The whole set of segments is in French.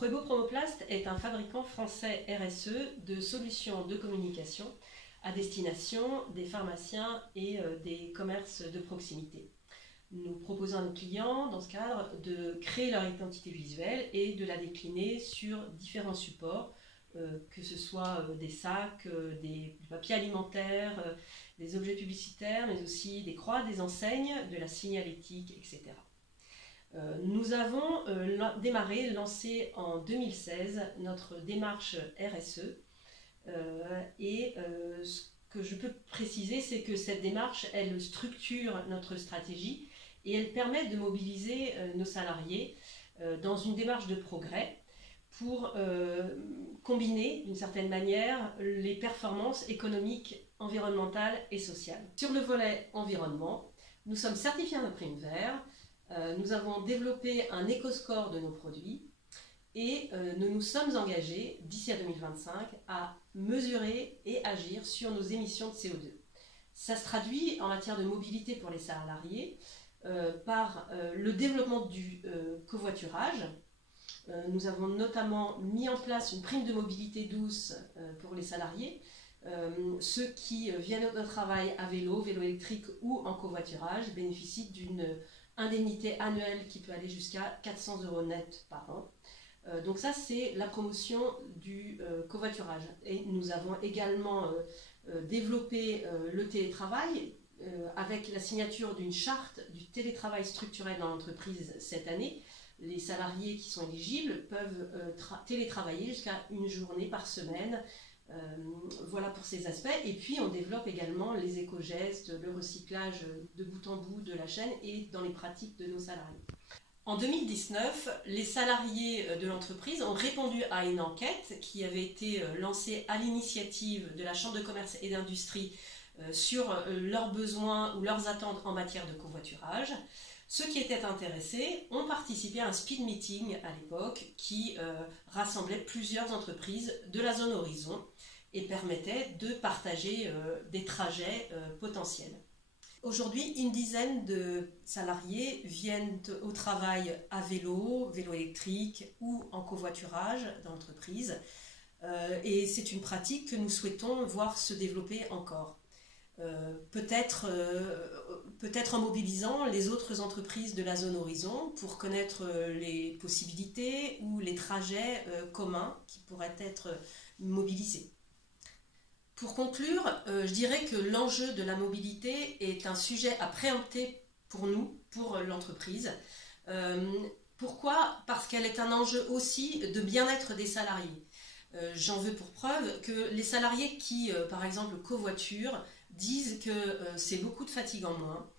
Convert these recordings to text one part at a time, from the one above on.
Pruebo Promoplast est un fabricant français RSE de solutions de communication à destination des pharmaciens et des commerces de proximité. Nous proposons à nos clients, dans ce cadre, de créer leur identité visuelle et de la décliner sur différents supports, que ce soit des sacs, du papier alimentaire, des objets publicitaires, mais aussi des croix, des enseignes, de la signalétique, etc. Nous avons lancé en 2016 notre démarche RSE ce que je peux préciser, c'est que cette démarche, elle structure notre stratégie et elle permet de mobiliser nos salariés dans une démarche de progrès pour combiner d'une certaine manière les performances économiques, environnementales et sociales. Sur le volet environnement, nous sommes certifiés en prime vert. Nous avons développé un éco-score de nos produits et nous nous sommes engagés d'ici à 2025 à mesurer et agir sur nos émissions de CO2. Ça se traduit en matière de mobilité pour les salariés par le développement du covoiturage. Nous avons notamment mis en place une prime de mobilité douce pour les salariés. Ceux qui viennent au travail à vélo, vélo électrique ou en covoiturage bénéficient d'une indemnité annuelle qui peut aller jusqu'à 400 € net par an. Donc ça, c'est la promotion du covoiturage. Et nous avons également développé le télétravail avec la signature d'une charte du télétravail structurel dans l'entreprise cette année. Les salariés qui sont éligibles peuvent télétravailler jusqu'à une journée par semaine. Voilà pour ces aspects. Et puis on développe également les éco-gestes, le recyclage de bout en bout de la chaîne et dans les pratiques de nos salariés. En 2019, les salariés de l'entreprise ont répondu à une enquête qui avait été lancée à l'initiative de la Chambre de commerce et d'industrie sur leurs besoins ou leurs attentes en matière de covoiturage. Ceux qui étaient intéressés ont participé à un speed meeting à l'époque qui rassemblait plusieurs entreprises de la zone horizon et permettait de partager des trajets potentiels. Aujourd'hui, une dizaine de salariés viennent au travail à vélo, vélo électrique ou en covoiturage dans l'entreprise. Et c'est une pratique que nous souhaitons voir se développer encore. Peut-être en mobilisant les autres entreprises de la zone horizon pour connaître les possibilités ou les trajets communs qui pourraient être mobilisés. Pour conclure, je dirais que l'enjeu de la mobilité est un sujet à préempter pour nous, pour l'entreprise. Pourquoi ? Parce qu'elle est un enjeu aussi de bien-être des salariés. J'en veux pour preuve que les salariés qui, par exemple, covoiturent, disent que c'est beaucoup de fatigue en moins.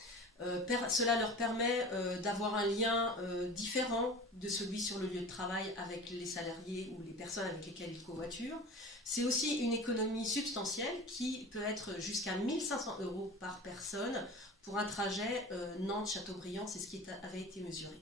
Cela leur permet d'avoir un lien différent de celui sur le lieu de travail avec les salariés ou les personnes avec lesquelles ils covoiturent. C'est aussi une économie substantielle qui peut être jusqu'à 1 500 € par personne pour un trajet Nantes-Châteaubriand, c'est ce qui avait été mesuré.